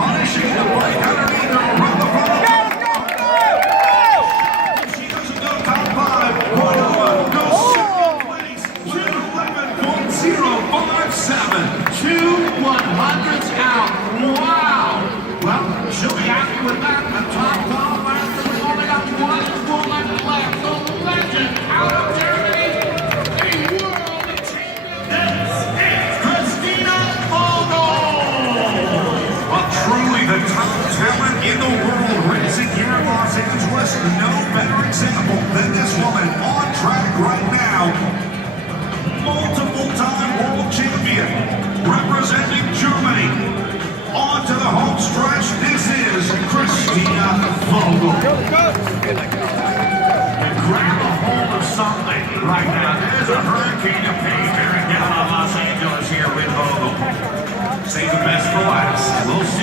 punishing the break underneath her around the front of she doesn't go top five. Cordova goes second place with an 11.057. 2 100s out. Wow. Well, she'll be happy with that. The top 12 left. We've only got 1 woman left. The legend out of Germany. A world champion. This is Christina Vogel. Well, truly the top talent in the world racing here in Los Angeles. No better example than this woman on track right now. Multiple-time world champion representing Germany. On to the home stretch. This is Christina Vogel. And grab a hold of something right now. There's a hurricane of pain bearing down on Los Angeles here with Vogel. Save the best for last. We'll see.